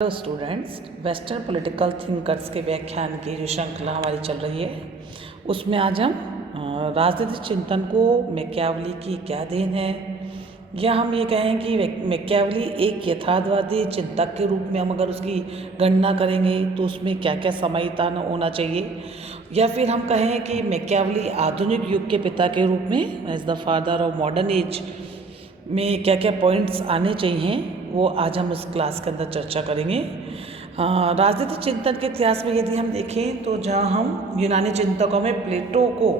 Hello students, western political thinkers के व्याख्यान की जो श्रृंखला हमारी चल रही है उसमें आज हम राजनीतिक चिंतन को मैकियावली की क्या देन है, या हम ये कहें कि मैकियावली एक यथार्थवादी चिंतक के रूप में हम अगर उसकी गणना करेंगे तो उसमें क्या क्या समाहिता होना चाहिए, या फिर हम कहें कि मैकियावली आधुनिक युग के पिता के रूप में as the father of modern age में क्या क्या पॉइंट्स आने चाहिए, वो आज हम इस क्लास के अंदर चर्चा करेंगे। राजनीतिक चिंतन के इतिहास में यदि हम देखें तो जहाँ हम यूनानी चिंतकों में प्लेटो को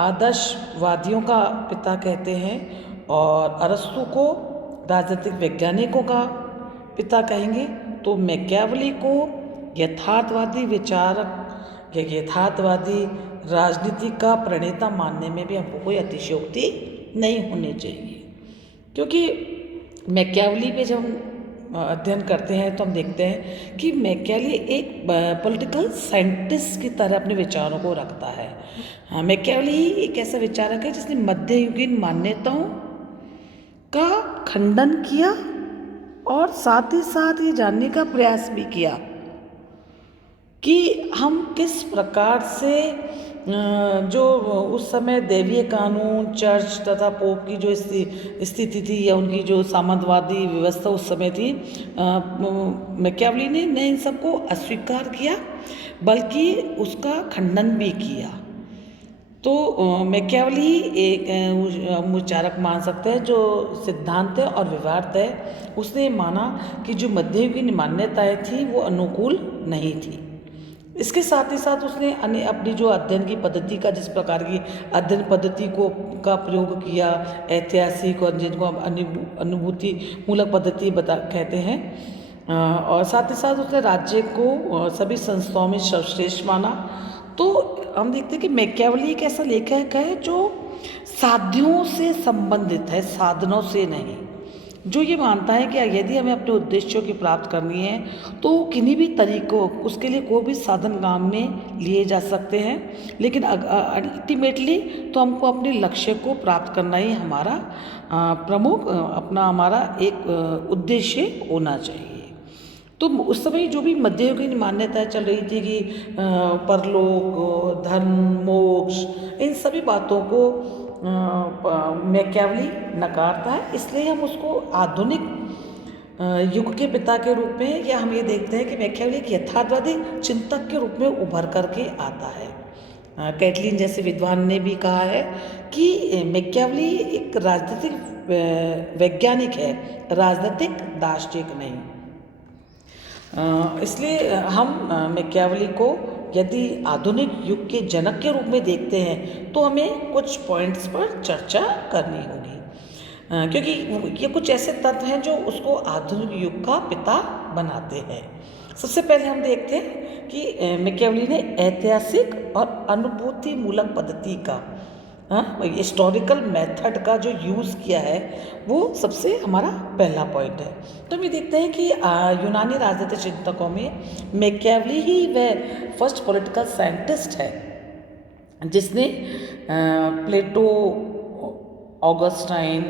आदर्शवादियों का पिता कहते हैं और अरस्तु को राजनीतिक वैज्ञानिकों का पिता कहेंगे, तो मैकियावली को यथार्थवादी विचारक या यथार्थवादी राजनीति का प्रणेता मानने में भी हमको कोई अतिशयोक्ति नहीं होनी चाहिए, क्योंकि मैकियावली पे जब हम अध्ययन करते हैं तो हम देखते हैं कि मैकियावली एक पॉलिटिकल साइंटिस्ट की तरह अपने विचारों को रखता है। हाँ, मैकियावली ही एक ऐसा विचारक है जिसने मध्ययुगीन मान्यताओं का खंडन किया और साथ ही साथ ये जानने का प्रयास भी किया कि हम किस प्रकार से जो उस समय दैवीय कानून, चर्च तथा पोप की जो स्थिति थी या उनकी जो सामंतवादी व्यवस्था उस समय थी, मैकियावली ने इन सबको अस्वीकार किया बल्कि उसका खंडन भी किया। तो मैकियावली एक विचारक मान सकते हैं जो सिद्धांत है और व्यवहार है। उसने माना कि जो मध्ययुगीन मान्यताएं थी वो अनुकूल नहीं थी। इसके साथ ही साथ उसने अपनी जो अध्ययन की पद्धति का, जिस प्रकार की अध्ययन पद्धति का प्रयोग किया, ऐतिहासिक और जिनको हम अनुभूति मूलक पद्धति कहते हैं, और साथ ही साथ उसने राज्य को सभी संस्थाओं में सर्वश्रेष्ठ माना। तो हम देखते हैं कि मैकियावली एक ऐसा लेखक है जो साध्यों से संबंधित है, साधनों से नहीं, जो ये मानता है कि यदि हमें अपने उद्देश्यों की प्राप्त करनी है तो किन्हीं भी तरीकों, उसके लिए कोई भी साधन काम में लिए जा सकते हैं, लेकिन अल्टीमेटली तो हमको अपने लक्ष्य को प्राप्त करना ही हमारा प्रमुख हमारा एक उद्देश्य होना चाहिए। तो उस समय जो भी मध्ययुगीन मान्यताएं चल रही थी कि परलोक, धर्म, मोक्ष, इन सभी बातों को मैकियावली नकारता है। इसलिए हम उसको आधुनिक युग के पिता के रूप में, या हम ये देखते हैं कि मैकियावली एक यथार्थवादी चिंतक के रूप में उभर करके आता है। कैटलिन जैसे विद्वान ने भी कहा है कि मैकियावली एक राजनीतिक वैज्ञानिक है, राजनीतिक दार्शनिक नहीं। इसलिए हम मैकियावली को यदि आधुनिक युग के जनक के रूप में देखते हैं तो हमें कुछ पॉइंट्स पर चर्चा करनी होगी, क्योंकि ये कुछ ऐसे तत्व हैं जो उसको आधुनिक युग का पिता बनाते हैं। सबसे पहले हम देखते हैं कि मैकियावली ने ऐतिहासिक और अनुभूति मूलक पद्धति का, हिस्टोरिकल मेथड का जो यूज़ किया है, वो सबसे हमारा पहला पॉइंट है। तो हम ये देखते हैं कि यूनानी राजनीतिक चिंतकों में मैकियावली ही वह फर्स्ट पॉलिटिकल साइंटिस्ट है जिसने प्लेटो, ऑगस्टाइन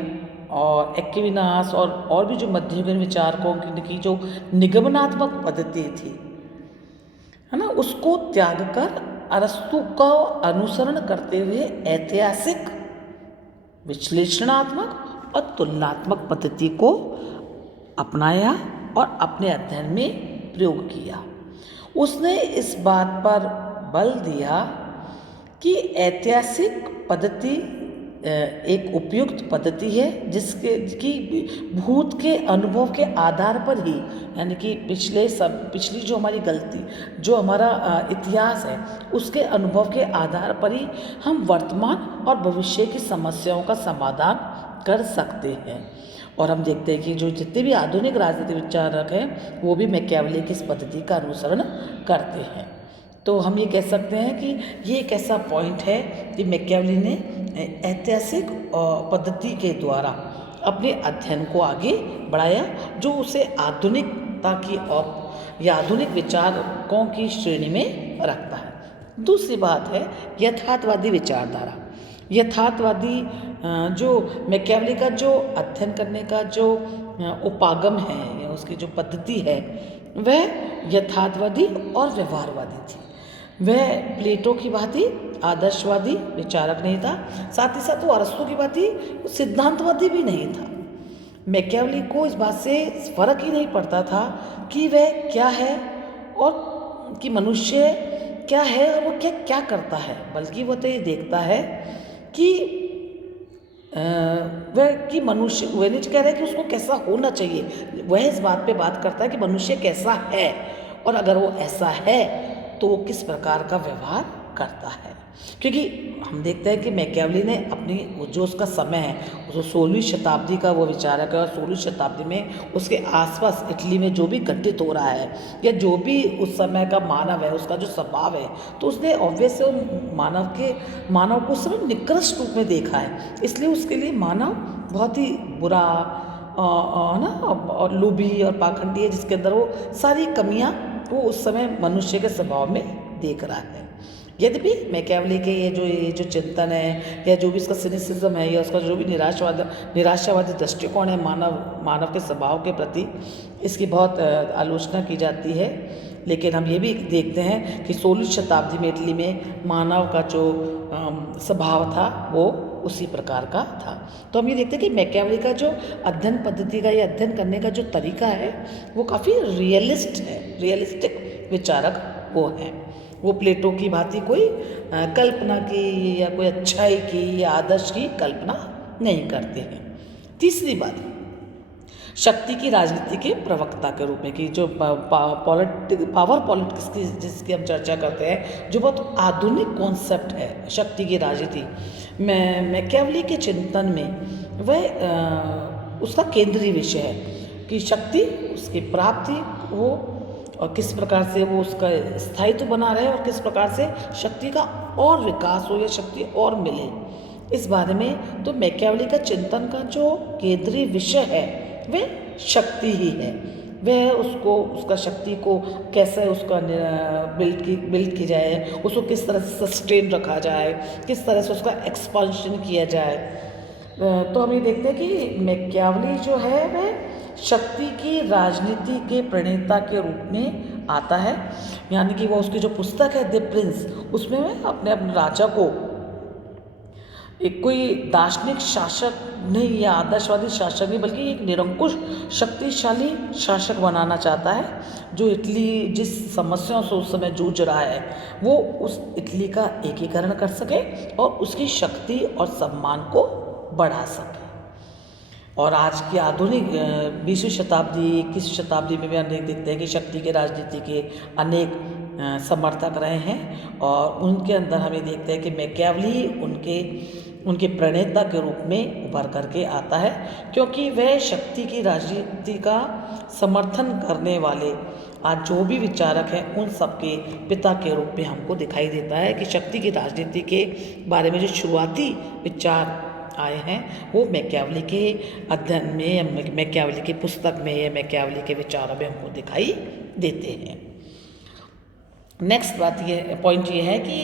और एक्विनास और भी जो मध्ययुगीन विचारकों की जो निगमनात्मक पद्धति थी, है ना, उसको त्याग कर अरस्तु का अनुसरण करते हुए ऐतिहासिक, विश्लेषणात्मक और तुलनात्मक पद्धति को अपनाया और अपने अध्ययन में प्रयोग किया। उसने इस बात पर बल दिया कि ऐतिहासिक पद्धति एक उपयुक्त पद्धति है जिसकी भूत के अनुभव के आधार पर ही, यानी कि पिछली जो हमारी गलती, जो हमारा इतिहास है, उसके अनुभव के आधार पर ही हम वर्तमान और भविष्य की समस्याओं का समाधान कर सकते हैं। और हम देखते हैं कि जो जितने भी आधुनिक राजनीतिक विचारक हैं वो भी मैकियावली की इस पद्धति का अनुसरण करते हैं। तो हम ये कह सकते हैं कि ये एक ऐसा पॉइंट है कि मैकियावली ने ऐतिहासिक पद्धति के द्वारा अपने अध्ययन को आगे बढ़ाया, जो उसे आधुनिकता की या आधुनिक विचारकों की श्रेणी में रखता है। दूसरी बात है यथार्थवादी विचारधारा। यथार्थवादी जो मैकियावली का जो अध्ययन करने का जो उपागम है, उसकी जो पद्धति है वह यथार्थवादी और व्यवहारवादी थी। वह प्लेटो की भांति आदर्शवादी विचारक नहीं था, साथ ही साथ वो अरस्तु की भांति सिद्धांतवादी भी नहीं था। मैकियावेली को इस बात से फर्क ही नहीं पड़ता था कि वह क्या है और कि मनुष्य क्या है और वो क्या क्या करता है, बल्कि वो तो ये देखता है कि वह कि मनुष्य, वह नहीं कह रहा है कि उसको कैसा होना चाहिए, वह इस बात पे बात करता है कि मनुष्य कैसा है और अगर वो ऐसा है तो वो किस प्रकार का व्यवहार करता है। क्योंकि हम देखते हैं कि मैकियावेली ने अपनी जो उसका समय है, जो 16वीं शताब्दी का वो विचारक है और 16वीं शताब्दी में उसके आसपास इटली में जो भी घटित हो रहा है या जो भी उस समय का मानव है, उसका जो स्वभाव है, तो उसने ऑब्वियस मानव को उस समय निकृष्ट रूप में देखा है। इसलिए उसके लिए मानव बहुत ही बुरा ना और लोभी और पाखंडी है, जिसके अंदर वो सारी कमियां वो उस समय मनुष्य के स्वभाव में देख रहा है। यद्यपि मैकियावेली के ये जो चिंतन है या जो भी इसका सिनिसिज्म है या उसका जो भी निराशावादी दृष्टिकोण है मानव के स्वभाव के प्रति, इसकी बहुत आलोचना की जाती है। लेकिन हम ये भी देखते हैं कि 16वीं शताब्दी में इटली में मानव का जो स्वभाव था वो उसी प्रकार का था। तो हम ये देखते हैं कि मैकियावेली का जो अध्ययन पद्धति का या अध्ययन करने का जो तरीका है वो काफ़ी रियलिस्टिक विचारक वो है। वो प्लेटो की भांति कोई कल्पना की या कोई अच्छाई की या आदर्श की कल्पना नहीं करते हैं। तीसरी बात, शक्ति की राजनीति के प्रवक्ता के रूप में कि जो पावर पॉलिटिक्स की जिसकी हम चर्चा करते हैं, जो बहुत आधुनिक कॉन्सेप्ट है शक्ति की राजनीति, मैकियावेली के चिंतन में वह उसका केंद्रीय विषय है कि शक्ति उसकी प्राप्ति हो और किस प्रकार से वो उसका स्थायित्व बना रहे और किस प्रकार से शक्ति का और विकास हो या शक्ति और मिले। इस बारे में तो मैकियावेली का चिंतन का जो केंद्रीय विषय है वह शक्ति ही है। वह उसका शक्ति को कैसे उसका बिल्ड की जाए, उसको किस तरह से सस्टेन रखा जाए, किस तरह से उसका एक्सपांशन किया जाए। तो हम ये देखते हैं कि मैकियावेली जो है वह शक्ति की राजनीति के प्रणेता के रूप में आता है। यानी कि वो उसकी जो पुस्तक है द प्रिंस, उसमें वह अपने राजा को एक कोई दार्शनिक शासक नहीं या आदर्शवादी शासक नहीं, बल्कि एक निरंकुश शक्तिशाली शासक बनाना चाहता है, जो इटली जिस समस्याओं से उस समय जूझ रहा है वो उस इटली का एकीकरण कर सके और उसकी शक्ति और सम्मान को बढ़ा सके। और आज की आधुनिक 20वीं शताब्दी 21वीं शताब्दी में भी हम देखते हैं कि शक्ति के राजनीति के अनेक समर्थक रहे हैं और उनके अंदर हमें देखते हैं कि मैकियावेली उनके प्रणेता के रूप में उभर करके आता है, क्योंकि वह शक्ति की राजनीति का समर्थन करने वाले आज जो भी विचारक हैं उन सबके पिता के रूप में हमको दिखाई देता है कि शक्ति की राजनीति के बारे में जो शुरुआती विचार आए हैं वो मैकियावेली के अध्ययन में या मैकियावेली की पुस्तक में या मैकियावेली के विचारों में हमको दिखाई देते हैं। नेक्स्ट पॉइंट ये है कि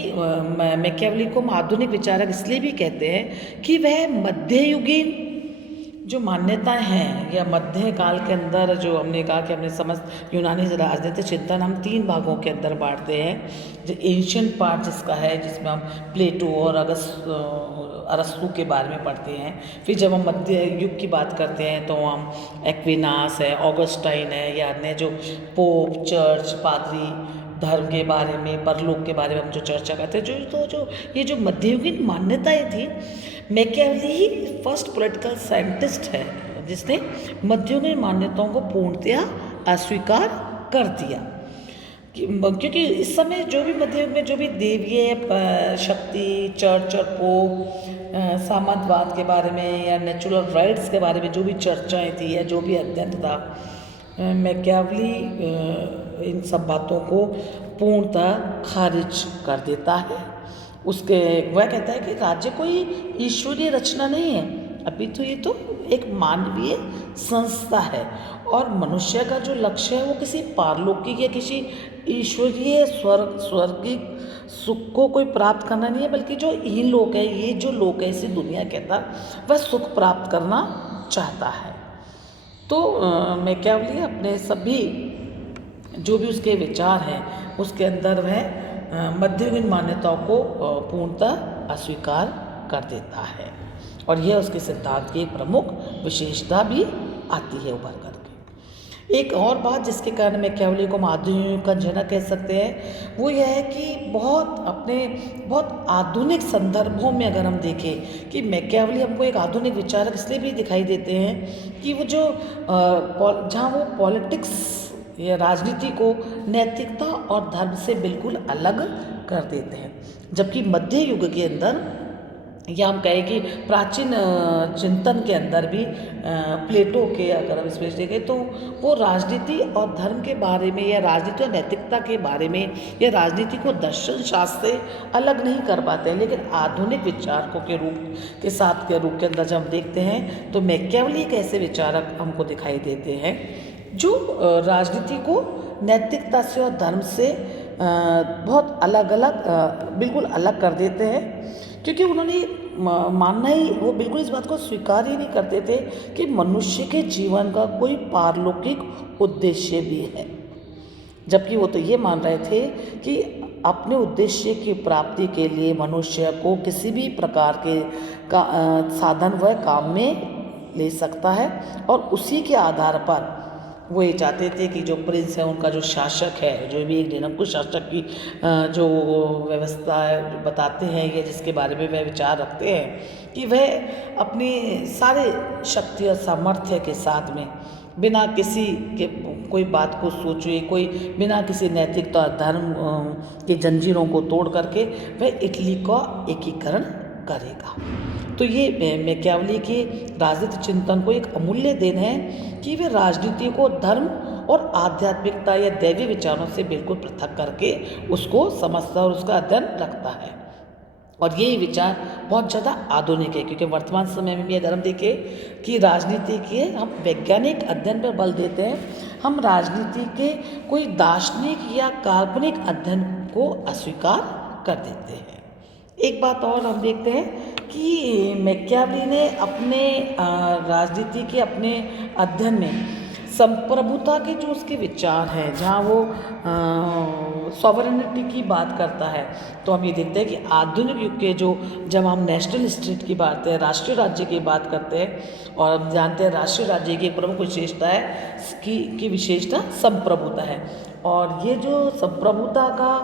मैकियावेली को आधुनिक विचारक इसलिए भी कहते हैं कि वह मध्ययुगीन जो मान्यताएं हैं या मध्य काल के अंदर जो हमने कहा कि हमने समस्त यूनानी राजनीतिक चिंतन हम 3 भागों के अंदर बांटते हैं। जो एंशिएंट पार्ट जिसका है, जिसमें हम प्लेटो और अरस्तु के बारे में पढ़ते हैं। फिर जब हम मध्य युग की बात करते हैं तो हम एक्विनास है, ऑगस्टाइन है या अन्य जो पोप, चर्च, पादरी, धर्म के बारे में, परलोक के बारे में हम जो चर्चा करते हैं, जो ये जो मध्ययुगीन मान्यताएं थी, मैकियावेली ही फर्स्ट पॉलिटिकल साइंटिस्ट है जिसने मध्ययुगीन मान्यताओं को पूर्णतया अस्वीकार कर दिया। क्योंकि इस समय जो भी मध्ययुग में जो भी देवीय शक्ति, चर्च और पोप, सामंतवाद के बारे में या नेचुरल राइट्स के बारे में जो भी चर्चाएं थी या जो भी अध्ययन था, मैकियावेली इन सब बातों को पूर्णतः खारिज कर देता है। वह कहता है कि राज्य कोई ईश्वरीय रचना नहीं है, अभी तो ये तो एक मानवीय संस्था है और मनुष्य का जो लक्ष्य है वो किसी पारलौकिक या किसी ईश्वरीय स्वर्गिक सुख को कोई प्राप्त करना नहीं है, बल्कि जो ये जो लोग है इसी दुनिया के अंदर वह सुख प्राप्त करना चाहता है। तो मैकियावेली अपने सभी जो भी उसके विचार हैं उसके अंदर वह मध्ययुगीन मान्यताओं को पूर्णतः अस्वीकार कर देता है, और यह उसके सिद्धांत की एक प्रमुख विशेषता भी आती है उभर करके। एक और बात जिसके कारण मैकियावेली को हम आधुनिक का जनक कह सकते हैं, वो यह है कि बहुत आधुनिक संदर्भों में अगर हम देखें कि मैकियावेली हमको एक आधुनिक विचारक इसलिए भी दिखाई देते हैं कि वो जो जहाँ वो पॉलिटिक्स या राजनीति को नैतिकता और धर्म से बिल्कुल अलग कर देते हैं, जबकि मध्य युग के अंदर या हम कहें कि प्राचीन चिंतन के अंदर भी प्लेटो के अगर हम इसमें देखें तो वो राजनीति और धर्म के बारे में या राजनीति और नैतिकता के बारे में या राजनीति को दर्शन शास्त्र से अलग नहीं कर पाते हैं। लेकिन आधुनिक विचारकों के रूप के अंदर जब हम देखते हैं तो मैकियावेली एक ऐसे विचारक हमको दिखाई देते हैं जो राजनीति को नैतिकता से और धर्म से बहुत बिल्कुल अलग कर देते हैं, क्योंकि उन्होंने वो बिल्कुल इस बात को स्वीकार ही नहीं करते थे कि मनुष्य के जीवन का कोई पारलौकिक उद्देश्य भी है, जबकि वो तो ये मान रहे थे कि अपने उद्देश्य की प्राप्ति के लिए मनुष्य को किसी भी प्रकार के साधन वह काम में ले सकता है, और उसी के आधार पर वो ये चाहते थे कि जो प्रिंस है उनका जो शासक है, जो भी एक निरंकुश शासक की जो व्यवस्था बताते हैं या जिसके बारे में वह विचार रखते हैं कि वह अपनी सारे शक्ति और सामर्थ्य के साथ में बिना किसी के कोई बात को सोचे, कोई बिना किसी नैतिकता और धर्म की जंजीरों को तोड़ करके वह इटली का एकीकरण करेगा। तो ये मैकियावेली के राजनीतिक चिंतन को एक अमूल्य देन है कि वे राजनीति को धर्म और आध्यात्मिकता या दैवी विचारों से बिल्कुल पृथक करके उसको समझता और उसका अध्ययन रखता है। और यही विचार बहुत ज़्यादा आधुनिक है, क्योंकि वर्तमान समय में भी अगर हम देखें कि राजनीति के हम वैज्ञानिक अध्ययन पर बल देते हैं, हम राजनीति के कोई दार्शनिक या काल्पनिक अध्ययन को अस्वीकार कर देते हैं। एक बात और हम देखते हैं कि मैकियावेली ने अपने राजनीति के अपने अध्ययन में संप्रभुता के जो उसके विचार हैं, जहाँ वो सॉवरेनिटी की बात करता है, तो हम ये देखते हैं कि आधुनिक युग के जब हम नेशनल स्टेट की बात है, राष्ट्रीय राज्य की बात करते हैं, और हम जानते हैं राष्ट्रीय राज्य की एक प्रमुख विशेषता है कि विशेषता संप्रभुता है, और ये जो संप्रभुता का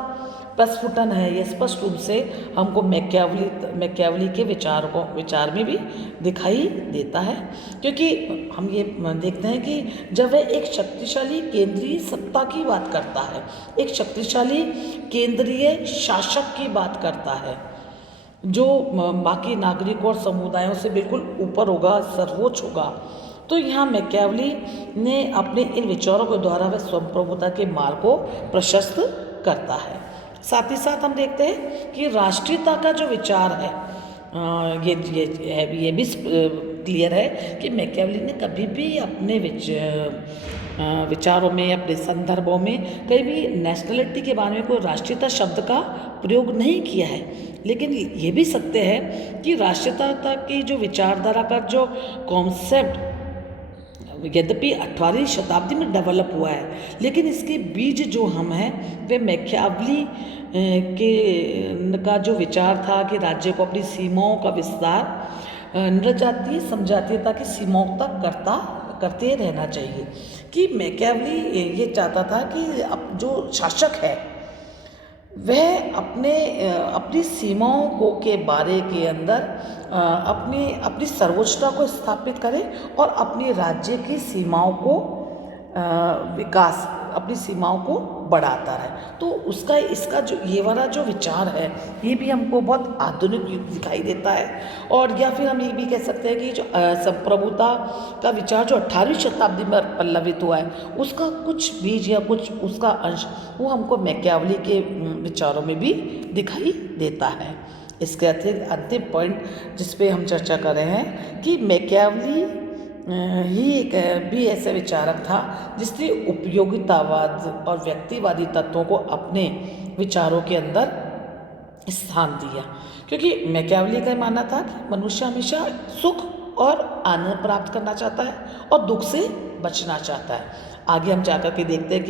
प्रस्फुटन है ये स्पष्ट रूप से हमको मैकियावेली के विचार में भी दिखाई देता है, क्योंकि हम ये देखते हैं कि जब वह एक शक्तिशाली केंद्रीय सत्ता की बात करता है, एक शक्तिशाली केंद्रीय शासक की बात करता है जो बाकी नागरिकों और समुदायों से बिल्कुल ऊपर होगा, सर्वोच्च होगा, तो यहाँ मैकियावेली ने अपने इन विचारों के द्वारा वह संप्रभुता के मार्ग को प्रशस्त करता है। साथ ही साथ हम देखते हैं कि राष्ट्रीयता का जो विचार है ये भी क्लियर है कि मैकियावेली ने कभी भी अपने विचारों में, अपने संदर्भों में कहीं भी नेशनलिटी के बारे में कोई राष्ट्रीयता शब्द का प्रयोग नहीं किया है। लेकिन ये भी सत्य है कि राष्ट्रीयता की जो विचारधारा का जो कॉन्सेप्ट यद्यपि 18वीं शताब्दी में डेवलप हुआ है, लेकिन इसके बीज जो हम हैं वे मैकियावेली का जो विचार था कि राज्य को अपनी सीमाओं का विस्तार नृजातीय समझातीयता की सीमाओं तक करते रहना चाहिए, कि मैकियावेली ये चाहता था कि अब जो शासक है वह अपनी सीमाओं के बारे के अंदर अपनी सर्वोच्चता को स्थापित करे और अपने राज्य की सीमाओं को अपनी सीमाओं को बढ़ाता रहे। तो इसका जो ये वाला जो विचार है ये भी हमको बहुत आधुनिक दिखाई देता है। और या फिर हम ये भी कह सकते हैं कि जो संप्रभुता का विचार जो 18वीं शताब्दी में पल्लवित हुआ है उसका कुछ बीज या कुछ उसका अंश वो हमको मैकियावेली के विचारों में भी दिखाई देता है। इसके अतिरिक्त अंतिम पॉइंट जिस पे हम चर्चा कर रहे हैं कि मैकियावेली ही एक भी ऐसा विचारक था जिसने उपयोगितावाद और व्यक्तिवादी तत्वों को अपने विचारों के अंदर स्थान दिया, क्योंकि मैकियावेली का मानना था कि मनुष्य हमेशा सुख और आनंद प्राप्त करना चाहता है और दुख से बचना चाहता है। आगे हम जाकर के देखते हैं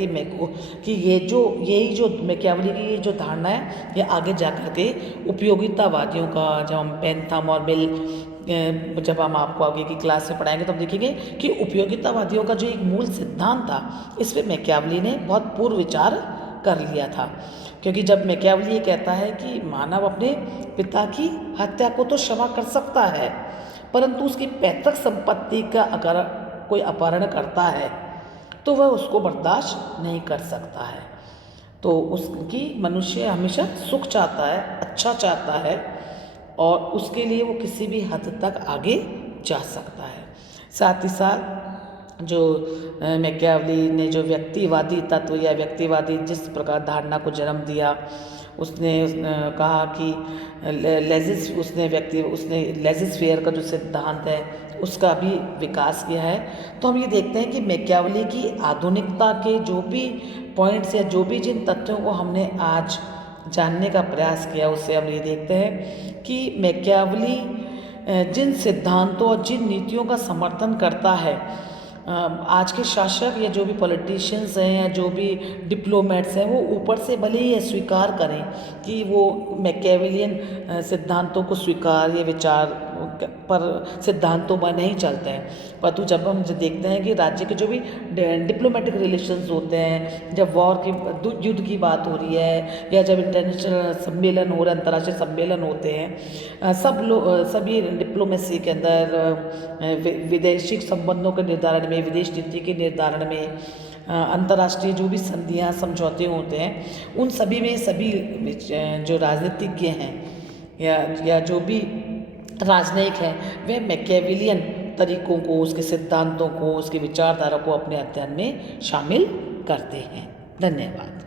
कि यही जो मैकियावेली की ये जो धारणा है, ये आगे जाकर के उपयोगितावादियों का, जब हम बेंथम और मिल जब हम आपको आगे की क्लास में पढ़ाएंगे तो हम देखेंगे कि उपयोगितावादियों का जो एक मूल सिद्धांत था, इस पे मैकियावेली ने बहुत पूर्व विचार कर लिया था। क्योंकि जब मैकियावेली ये कहता है कि मानव अपने पिता की हत्या को तो क्षमा कर सकता है, परंतु उसकी पैतृक संपत्ति का अगर कोई अपहरण करता है तो वह उसको बर्दाश्त नहीं कर सकता है। तो उसकी मनुष्य हमेशा सुख चाहता है, अच्छा चाहता है, और उसके लिए वो किसी भी हद तक आगे जा सकता है। साथ ही साथ जो मैकियावेली ने जो व्यक्तिवादी तत्व या व्यक्तिवादी जिस प्रकार धारणा को जन्म दिया, उसने कहा कि उसने लेजिस फेयर का जो सिद्धांत है उसका भी विकास किया है। तो हम ये देखते हैं कि मैकियावेली की आधुनिकता के जो भी पॉइंट्स या जो भी जिन तथ्यों को हमने आज जानने का प्रयास किया, उससे हम ये देखते हैं कि मैकियावेली जिन सिद्धांतों और जिन नीतियों का समर्थन करता है, आज के शासक या जो भी पॉलिटिशियंस हैं या जो भी डिप्लोमेट्स हैं, वो ऊपर से भले ही स्वीकार करें कि वो मैकियावेलियन सिद्धांतों को स्वीकार या विचार पर सिद्धांतों पर नहीं चलते हैं, परंतु जब हम देखते हैं कि राज्य के जो भी डिप्लोमेटिक रिलेशंस होते हैं, जब वॉर की युद्ध की बात हो रही है या जब इंटरनेशनल सम्मेलन हो रहे हैं, अंतर्राष्ट्रीय सम्मेलन होते हैं, सभी डिप्लोमेसी के अंदर विदेशी संबंधों के निर्धारण में, विदेश नीति के निर्धारण में, अंतर्राष्ट्रीय जो भी संधियाँ समझौते होते हैं, उन सभी में सभी जो राजनीतिज्ञ हैं या जो भी राजनयिक हैं, वे मैकियावेलियन तरीकों को, उसके सिद्धांतों को, उसकी विचारधारा को अपने अध्ययन में शामिल करते हैं। धन्यवाद।